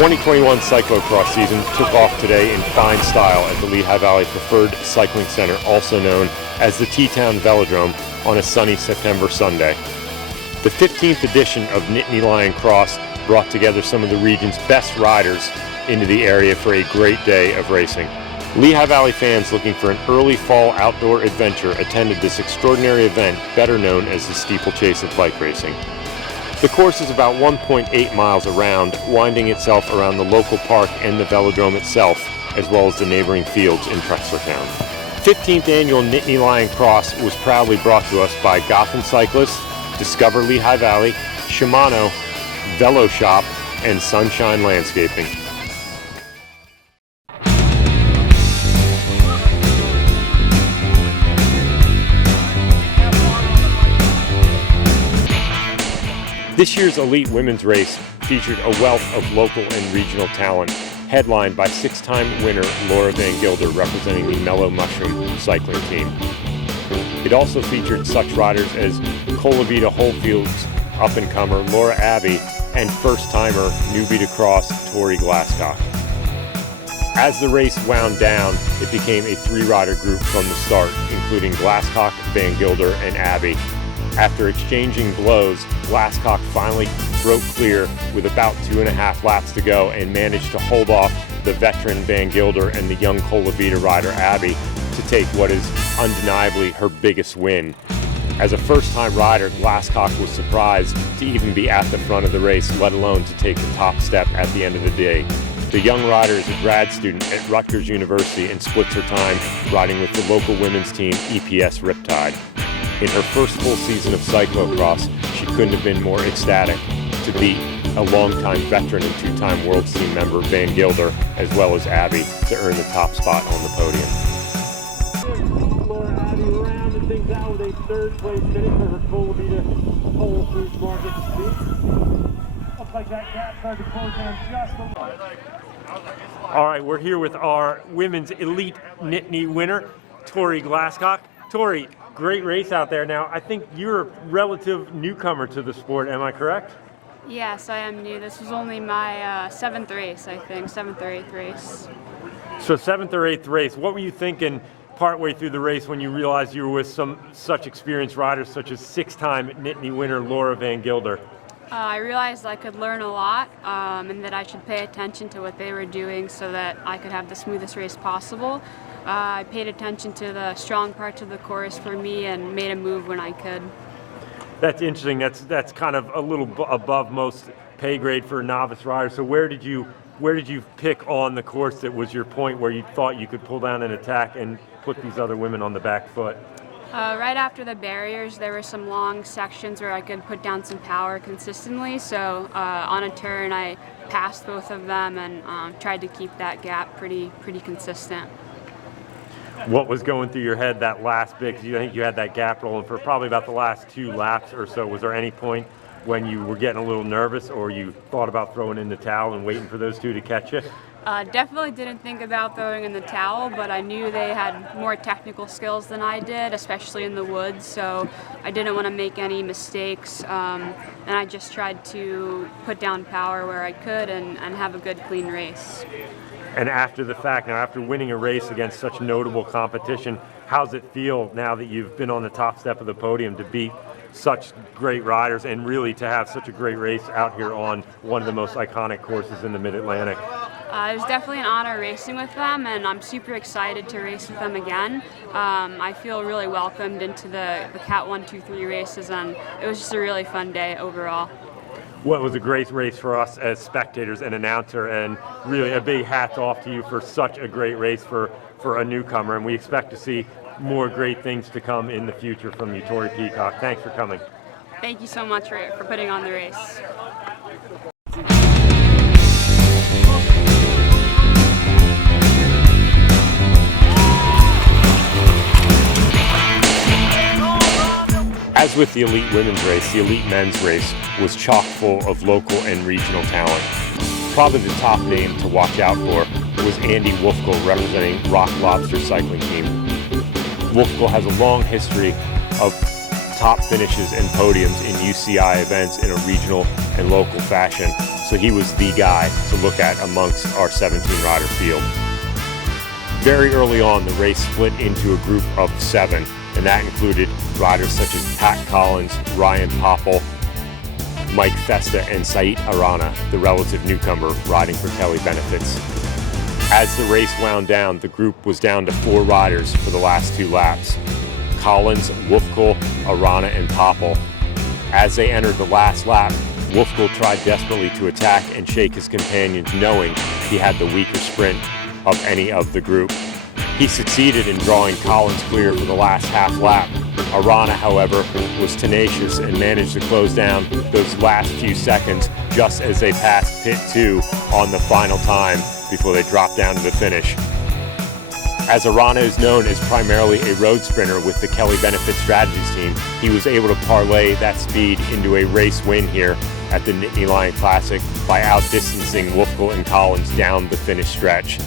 2021 cyclocross season took off today in fine style at the Lehigh Valley Preferred Cycling Center, also known as the T-Town Velodrome, on a sunny September Sunday. The 15th edition of Nittany Lion Cross brought together some of the region's best riders into the area for a great day of racing. Lehigh Valley fans looking for an early fall outdoor adventure attended this extraordinary event, better known as the steeplechase of bike racing. The course is about 1.8 miles around, winding itself around the local park and the velodrome itself, as well as the neighboring fields in Trexlertown. 15th annual Nittany Lion Cross was proudly brought to us by Gotham Cyclists, Discover Lehigh Valley, Shimano, Velo Shop, and Sunshine Landscaping. This year's elite women's race featured a wealth of local and regional talent, headlined by six-time winner Laura Van Gilder representing the Mellow Mushroom cycling team. It also featured such riders as Colavita Holdfield's up-and-comer Laura Abbey and first-timer newbie to cross Tori Glasscock. As the race wound down, it became a three-rider group from the start, including Glasscock, Van Gilder, and Abbey. After exchanging blows, Glasscock finally broke clear with about 2.5 laps to go and managed to hold off the veteran Van Gilder and the young Colavita rider Abbey to take what is undeniably her biggest win. As a first-time rider, Glasscock was surprised to even be at the front of the race, let alone to take the top step at the end of the day. The young rider is a grad student at Rutgers University and splits her time riding with the local women's team EPS Riptide. In her first full season of cyclocross, she couldn't have been more ecstatic to beat a longtime veteran and two-time World Team member Van Gilder, as well as Abbey, to earn the top spot on the podium. Laura Abbey rounded things out with a third-place finish for her Colavita Whole Foods Market speed. Looks like that gap started to close down just a little. All right, we're here with our women's elite Nittany winner, Tori Glasscock. Tori, great race out there. Now, I think you're a relative newcomer to the sport, am I correct? Yes, I am new. This was only my seventh race, I think, seventh or eighth race. So seventh or eighth race, what were you thinking partway through the race when you realized you were with such experienced riders such as six-time Nittany winner Laura Van Gilder? I realized I could learn a lot and that I should pay attention to what they were doing so that I could have the smoothest race possible. I paid attention to the strong parts of the course for me and made a move when I could. That's interesting. That's kind of a little above most pay grade for a novice rider. So where did you pick on the course that was your point where you thought you could pull down an attack and put these other women on the back foot? Right after the barriers, there were some long sections where I could put down some power consistently. So on a turn, I passed both of them and tried to keep that gap pretty consistent. What was going through your head that last bit? Because you think you had that gap rolling for probably about the last 2 laps or so. Was there any point when you were getting a little nervous or you thought about throwing in the towel and waiting for those two to catch you? Definitely didn't think about throwing in the towel, but I knew they had more technical skills than I did, especially in the woods, so I didn't want to make any mistakes, and I just tried to put down power where I could and have a good, clean race. And after the fact, now after winning a race against such notable competition, how's it feel now that you've been on the top step of the podium to beat such great riders and really to have such a great race out here on one of the most iconic courses in the Mid-Atlantic? It was definitely an honor racing with them, and I'm super excited to race with them again. I feel really welcomed into the Cat 1, 2, 3 races, and it was just a really fun day overall. Well, it was a great race for us as spectators and announcer, and really a big hats off to you for such a great race for a newcomer, and we expect to see more great things to come in the future from you, Tori Peacock. Thanks for coming. Thank you so much for putting on the race. As with the elite women's race, the elite men's race was chock full of local and regional talent. Probably the top name to watch out for was Andy Wolfkel representing Rock Lobster Cycling Team. Wolfkel has a long history of top finishes and podiums in UCI events in a regional and local fashion, so he was the guy to look at amongst our 17-rider field. Very early on, the race split into a group of 7, and that included riders such as Pat Collins, Ryan Popple, Mike Festa, and Sait Arana, the relative newcomer riding for Kelly Benefits. As the race wound down, the group was down to 4 riders for the last 2 laps: Collins, Wolfkuhl, Arana, and Popple. As they entered the last lap, Wolfkuhl tried desperately to attack and shake his companions, knowing he had the weaker sprint of any of the group. He succeeded in drawing Collins clear for the last half lap. Arana, however, was tenacious and managed to close down those last few seconds just as they passed pit 2 on the final time before they dropped down to the finish. As Arana is known as primarily a road sprinter with the Kelly Benefit Strategies team, he was able to parlay that speed into a race win here at the Nittany Lion Classic by outdistancing Wolfkuhl and Collins down the finish stretch.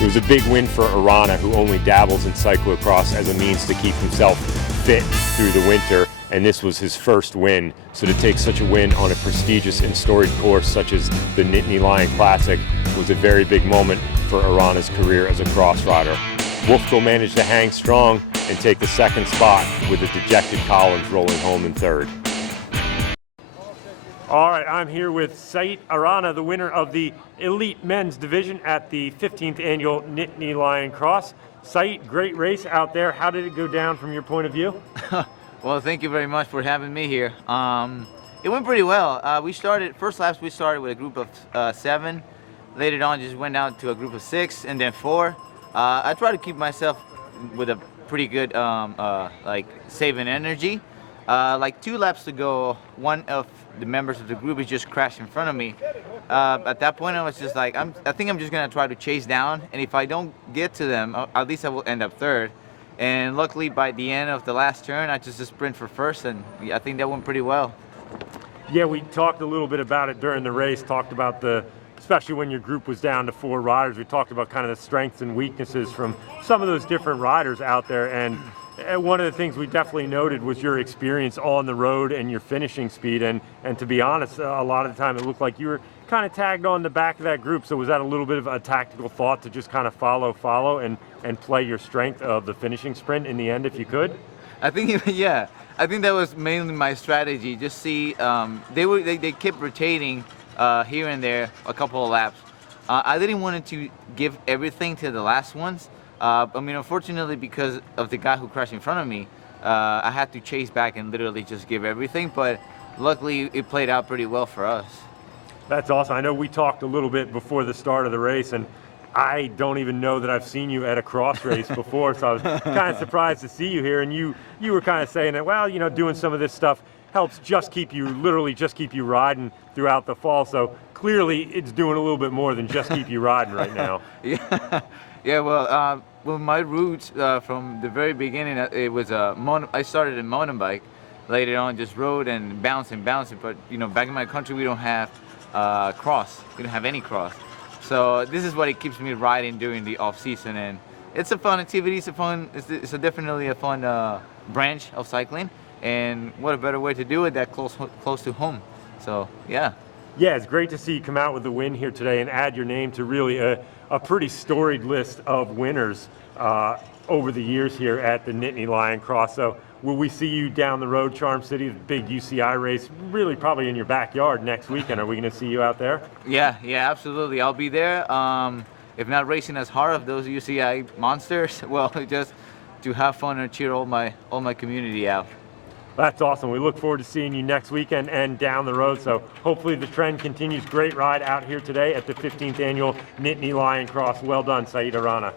It was a big win for Arana, who only dabbles in cyclocross as a means to keep himself fit through the winter, and this was his first win. So to take such a win on a prestigious and storied course such as the Nittany Lion Classic was a very big moment for Arana's career as a cross rider. Wolfkuhl managed to hang strong and take the second spot, with a dejected Collins rolling home in third. All right, I'm here with Sait Arana, the winner of the Elite Men's Division at the 15th Annual Nittany Lion Cross. Sait, great race out there. How did it go down from your point of view? Well, thank you very much for having me here. It went pretty well. First laps we started with a group of 7. Later on, just went down to a group of 6 and then 4. I try to keep myself with a pretty good, like saving energy. Like 2 laps to go, one of the members of the group is just crashed in front of me. At that point, I was just like, I think I'm just gonna try to chase down, and if I don't get to them, at least I will end up third. And luckily, by the end of the last turn, I just sprint for first, and I think that went pretty well. Yeah, we talked a little bit about it during the race, talked about especially when your group was down to 4 riders, we talked about kind of the strengths and weaknesses from some of those different riders out there. And one of the things we definitely noted was your experience on the road and your finishing speed. And to be honest, a lot of the time it looked like you were kind of tagged on the back of that group. So was that a little bit of a tactical thought to just kind of follow and play your strength of the finishing sprint in the end if you could? I think, yeah, I think that was mainly my strategy. Just see, they kept rotating here and there a couple of laps. I didn't want to give everything to the last ones. I mean, unfortunately, because of the guy who crashed in front of me, I had to chase back and literally just give everything, but luckily it played out pretty well for us. That's awesome. I know we talked a little bit before the start of the race, and I don't even know that I've seen you at a cross race before, so I was kind of surprised to see you here, and you were kind of saying that, well, you know, doing some of this stuff helps literally just keep you riding throughout the fall, so clearly it's doing a little bit more than just keep you riding right now. Yeah, well, my roots from the very beginning, it was I started in mountain bike. Later on, just rode and bouncing. But you know, back in my country, we don't have cross. We don't have any cross. So this is what it keeps me riding during the off season, and it's a fun activity. It's definitely a fun branch of cycling. And what a better way to do it that close to home. So yeah. Yeah, it's great to see you come out with the win here today and add your name to really a pretty storied list of winners over the years here at the Nittany Lion Cross. So will we see you down the road, Charm City, the big UCI race, really probably in your backyard next weekend? Are we going to see you out there? Yeah, absolutely. I'll be there. If not racing as hard of those UCI monsters, well, just to have fun and cheer all my community out. That's awesome. We look forward to seeing you next weekend and down the road. So hopefully the trend continues. Great ride out here today at the 15th Annual Nittany Lion Cross. Well done, Sait Arana.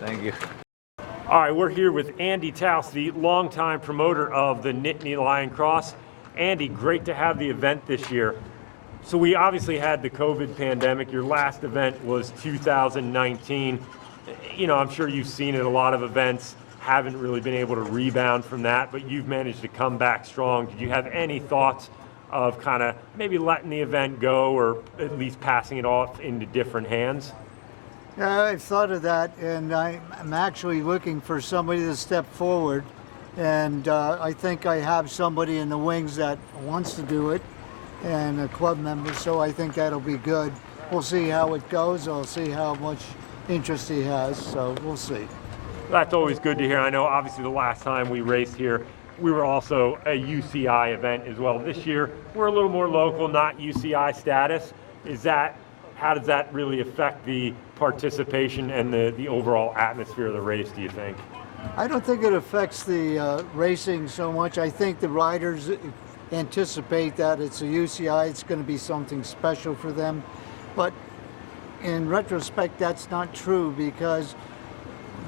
Thank you. All right, we're here with Andy Taus, the longtime promoter of the Nittany Lion Cross. Andy, great to have the event this year. So we obviously had the COVID pandemic. Your last event was 2019. You know, I'm sure you've seen it, a lot of events haven't really been able to rebound from that, but you've managed to come back strong. Did you have any thoughts of kind of maybe letting the event go or at least passing it off into different hands? Yeah, I've thought of that, and I'm actually looking for somebody to step forward And I think I have somebody in the wings that wants to do it, and a club member, so I think that'll be good. We'll see how it goes. I'll see how much interest he has, so we'll see. That's always good to hear. I know obviously the last time we raced here, we were also a UCI event as well. This year, we're a little more local, not UCI status. How does that really affect the participation and the overall atmosphere of the race, do you think? I don't think it affects the racing so much. I think the riders anticipate that it's a UCI, it's going to be something special for them. But in retrospect, that's not true, because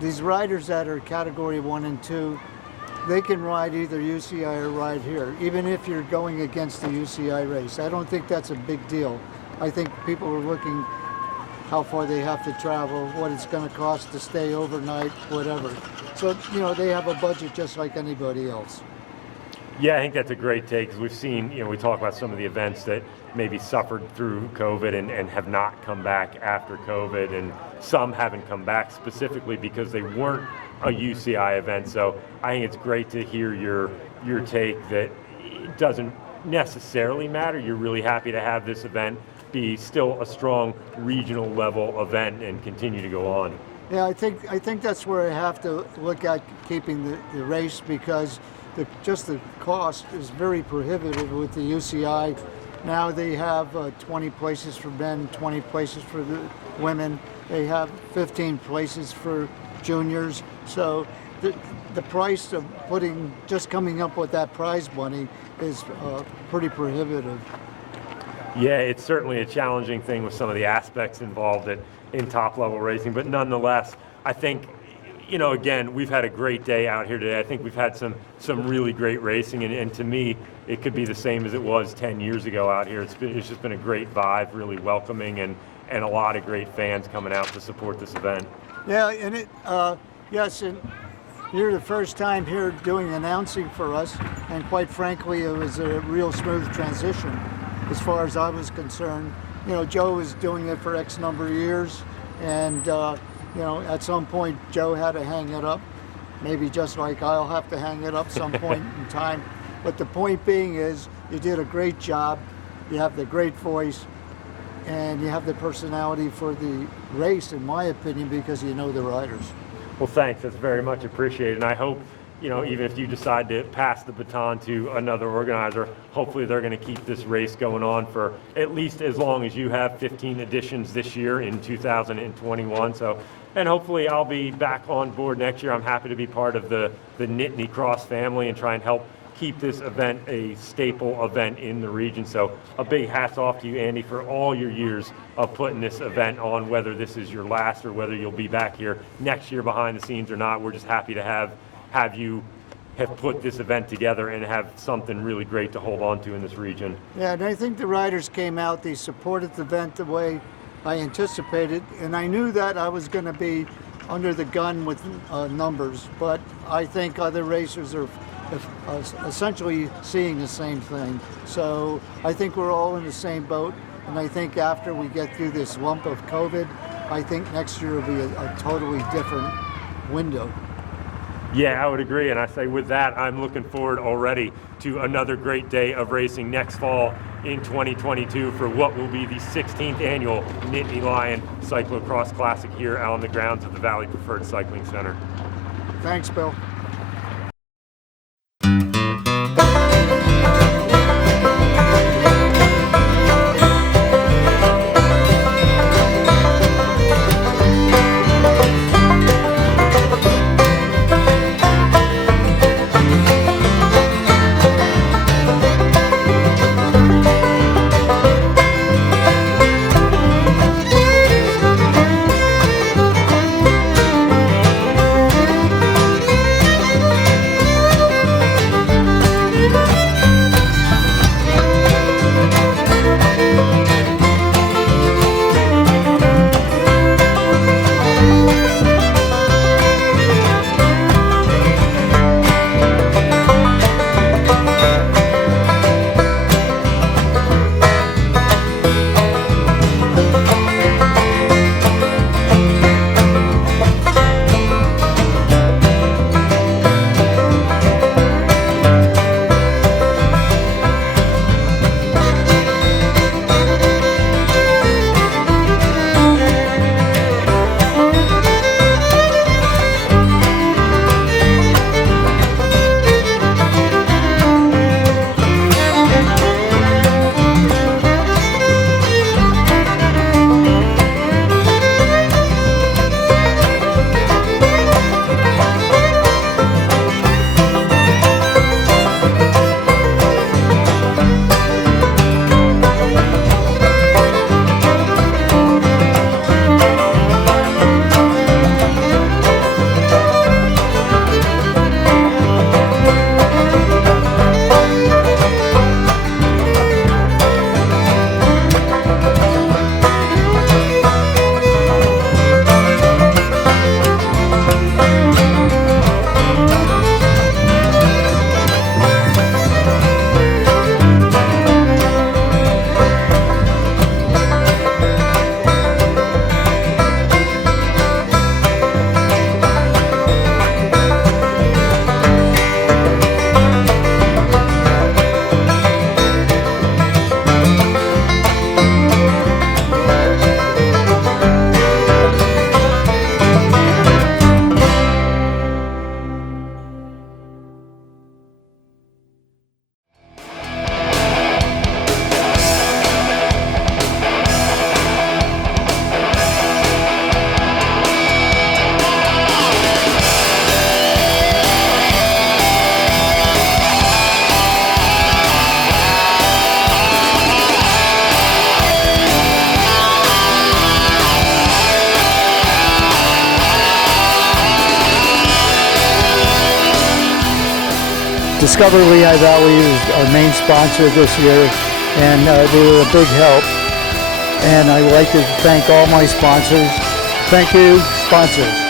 these riders that are category 1 and 2, they can ride either UCI or ride here, even if you're going against the UCI race. I don't think that's a big deal. I think people are looking how far they have to travel, what it's going to cost to stay overnight, whatever. So, you know, they have a budget just like anybody else. Yeah, I think that's a great take, because we've seen, we talk about some of the events that maybe suffered through COVID and have not come back after COVID, and some haven't come back specifically because they weren't a UCI event. So I think it's great to hear your take that it doesn't necessarily matter. You're really happy to have this event be still a strong regional level event and continue to go on. Yeah, I think that's where I have to look at keeping the race, because just the cost is very prohibitive with the UCI. Now they have 20 places for men, 20 places for the women. They have 15 places for juniors. So the price of just coming up with that prize money is pretty prohibitive. Yeah, it's certainly a challenging thing with some of the aspects involved in top level racing, but nonetheless, I think, again, we've had a great day out here today. I think we've had some really great racing, and to me, it could be the same as it was 10 years ago out here. It's just been a great vibe, really welcoming, and a lot of great fans coming out to support this event. Yeah, and yes, and you're the first time here doing announcing for us, and quite frankly, it was a real smooth transition as far as I was concerned. Joe was doing it for X number of years, and at some point Joe had to hang it up, maybe just like I'll have to hang it up some point in time. But the point being is, you did a great job, you have the great voice, and you have the personality for the race, in my opinion, because you know the riders. Well, thanks, that's very much appreciated, and I hope, even if you decide to pass the baton to another organizer, hopefully they're going to keep this race going on for at least as long as you have, 15 editions this year in 2021. So, and hopefully I'll be back on board next year. I'm happy to be part of the Nittany Cross family and try and help keep this event a staple event in the region. So a big hats off to you, Andy, for all your years of putting this event on, whether this is your last or whether you'll be back here next year behind the scenes or not. We're just happy to have you have put this event together and have something really great to hold on to in this region. Yeah, and I think the riders came out, they supported the event the way I anticipated, and I knew that I was going to be under the gun with numbers, but I think other racers are essentially seeing the same thing. So I think we're all in the same boat, and I think after we get through this lump of COVID, I think next year will be a totally different window. Yeah, I would agree, and I say with that, I'm looking forward already to another great day of racing next fall in 2022 for what will be the 16th annual Nittany Lion Cyclocross Classic here out on the grounds of the Valley Preferred Cycling Center. Thanks, Bill. Discover Lehigh Valley is our main sponsor this year, and they were a big help. And I would like to thank all my sponsors. Thank you, sponsors.